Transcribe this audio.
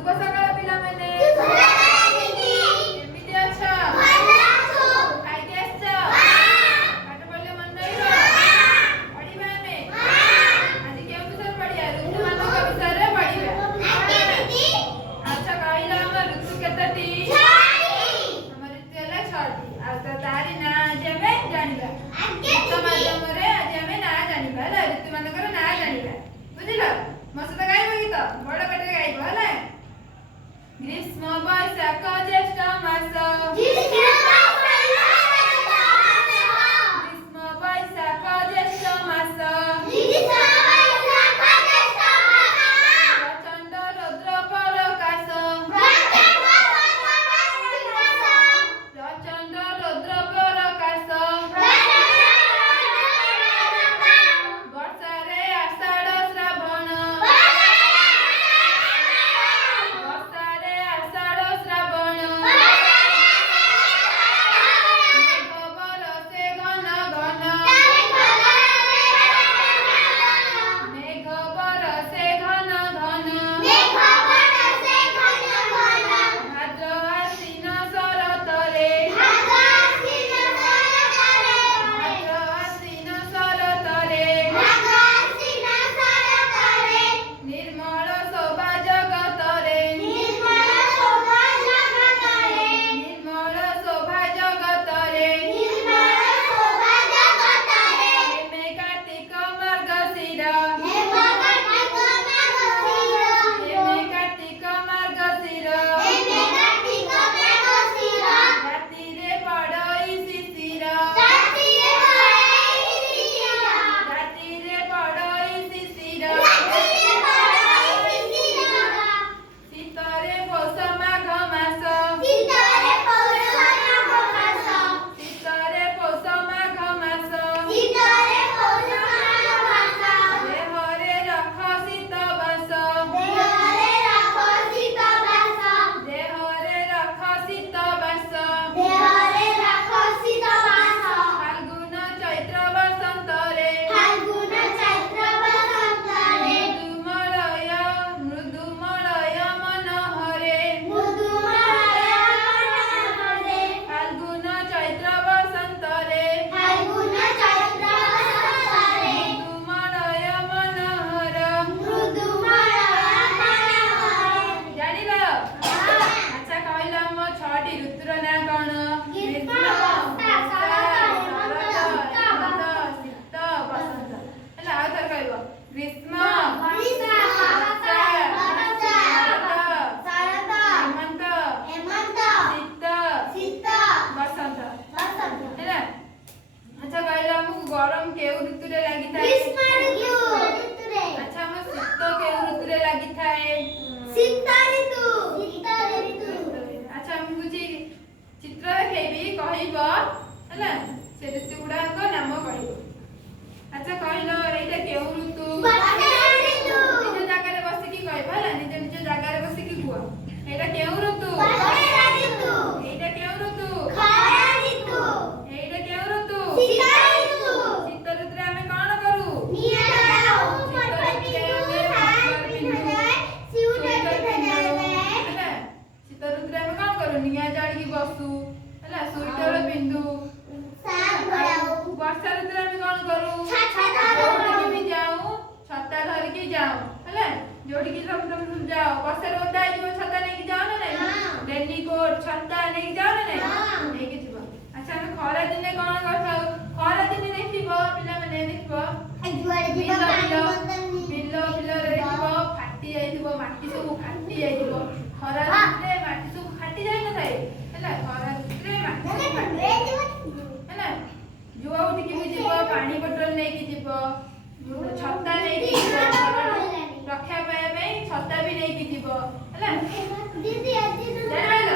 शुभ सकाळ पिलाମାନେ କେମିତି ଅଛ? ଖାଇକି ଆସିଛ? ପାଠ ପଢିଲେ ମନେ ରହିବ? ପଢିବା ଆମେ ଆଜି କେଉଁ ବିଷୟରେ ପଢିବା? ଋତୁମାନଙ୍କ ବିଷୟରେ ପଢିବା। ଆଚ୍ଛା କହିଲ ଆମ ଋତୁ କେତୋଟି? ଆମ ଋତୁ ହେଲା 6ଟି। ଆଉ ତାରି ନାଁ ଆଜି ଆମେ ଜାଣିବା। ଗୀତ ମାଧ୍ୟମରେ ଆଜି ଆମେ ନାଁ ଜାଣିବା ହେଲା। ଋତୁମାନଙ୍କର ନାଁ ଜାଣିବା। ବୁଝିଲ? ମୋ ସହିତ ଗାଇବ ଗୀତ ବଡ ପାଟିରେ ଗାଇବ ହେଲା। ଗ୍ରୀଷ୍ମ ବୈଶାଖ ଜ୍ୟେଷ୍ଠ ମାସ ଗ୍ରୀଷ୍ମ ବୈଶାଖ ଜ୍ୟେଷ୍ଠ ମାସ ପ୍ରଚଣ୍ଡ ରୌଦ୍ର ପ୍ରକାଶ ପ୍ରଚଣ୍ଡ ରୌଦ୍ର ପ୍ରକାଶ ବର୍ଷାରେ ଆଷାଢ଼ ଶ୍ରାବଣ ବର୍ଷାରେ ଆଷାଢ଼ ଶ୍ରାବଣ ମେଘ ବରଷେ ଘନ ଘନ ମେଘ ବରଷେ ଘନ ଘନ ଭାଦ୍ର ଆଶ୍ୱିନ ଶରତରେ ଭାଦ୍ର ଆଶ୍ୱିନ ଶରତରେ ନିର୍ମଳ ଶୋଭା ଜଗତରେ ନିର୍ମଳ ଶୋଭା ଜଗତରେ ହେମେ କାର୍ତ୍ତିକ ମାର୍ଗଶିର ହେମେ କାର୍ତ୍ତିକ ମାର୍ଗଶିର ରାତିରେ ପଡ଼ଇ ଶିଶିର ରାତିରେ ପଡ଼ଇ ଶିଶିର ଶୀତରେ ପୌଷ ମାଘ ମାସ ଶୀତରେ ପୌଷ ମାଘ ମାସ ଦେହରେ ରଖ ଶୀତ ବାସ ଦେହରେ ରଖ ଶୀତ ବାସ ଫାଲ୍ଗୁନ ଚୈତ୍ର ବସନ୍ତରେ ମୃଦୁମଳୟ ମନୋହରେ ଫାଲ୍ଗୁନ ଚୈତ୍ର ବସନ୍ତରେ ମୃଦୁମଳୟ ମନୋହର ଜାଣିଲ? ଆଚ୍ଛା କହିଲ ଆମ 6ଟି ଋତୁର ନାଁ କଣ? ଗ୍ରୀଷ୍ମ, ବର୍ଷା, ଶରତ, ହେମନ୍ତ, ଶୀତ, ବସନ୍ତ। ହେଲା ଆଉ ଥରେ କହିବ ଗ୍ରୀଷ୍ମ, ବର୍ଷା, ଶରତ, ହେମନ୍ତ, ଶୀତ, ବସନ୍ତ। ହେଲା ଆଚ୍ଛା କହିଲ ଆମକୁ ଗରମ କେଉଁ ଋତୁରେ ଲାଗିଥାଏ? ଆଚ୍ଛା ଆମ ଶୀତ କେଉଁ ଋତୁରେ ଲାଗିଥାଏ? ଆଚ୍ଛା ମୁଁ କିଛି ଚିତ୍ର ଦେଖେଇବି କହିବ ହେଲା ସେ ଋତୁ ଗୁଡାକ ନାମ କହିବ। ଆଚ୍ଛା କହିଲ ଏଇଟା କେଉଁ ଋତୁ? ନିଜ ଜାଗାରେ ବସିକି କହିବ ହେଲା। ନିଜ ନିଜ ଜାଗାରେ ବସିକି କୁହ ଏଇଟା କେଉଁ ଋତୁ? ଏଇଟା କେଉଁ ଋତୁ? ଏଇଟା କେଉଁ ଋତୁ? ଶୀତ ଋତୁରେ ଆମେ କଣ କରୁ? ଶୀତ ଋତୁରେ ଆମେ କଣ କରୁ? ନିଆଁ ଜାଳିକି ବସୁ ହେଲା। ସ୍ୱେଟର ପିନ୍ଧୁ। ବର୍ଷା ଋତୁରେ ଆମେ କଣ କରୁ? ଯୋଉଠିକି ବି ଯାଉ ଛତା ଧରିକି ଯାଉ ହେଲା। ଯୋଉଠିକି ତମେ ଯାଅ ବର୍ଷାରେ ଓଦା ହେଇଯିବ ଛତା ନେଇକି ଯାଅ ନା ନାଇଁ? ରେନିକୋଟ ଛତା ନେଇକି ଯାଅ ନା ନାଇଁ? ନେଇକି ଯିବ। ଆଚ୍ଛା ଆମେ ଖରା ଦିନେ କଣ କରିଥାଉ? ଖରା ଦିନେ ଦେଖିବ ପିଲାମାନେ ଦେଖିବ ବିଲରେ ଦେଖିବ ଫାଟି ଯାଇଥିବ ମାଟି ସବୁ ଫାଟି ଯାଇଥିବ। ଖରା ଋତୁରେ ମାଟି ସବୁ ଫାଟି ଯାଇନଥାଏ ହେଲା। ଖରା ଋତୁରେ ମାଟି ସବୁ ଫାଟି ଯାଇଥିବ ହେଲା। ଯୋଉଠିକି ବି ଯିବ ପାଣି ବୋତଲ ନେଇକି ଯିବ, ଛତା ନେଇକି ଯିବ, ରକ୍ଷା ପାଇବା ପାଇଁ ଛତା ବି ନେଇକି ଯିବ ହେଲା। ଜାଣିପାରିଲ?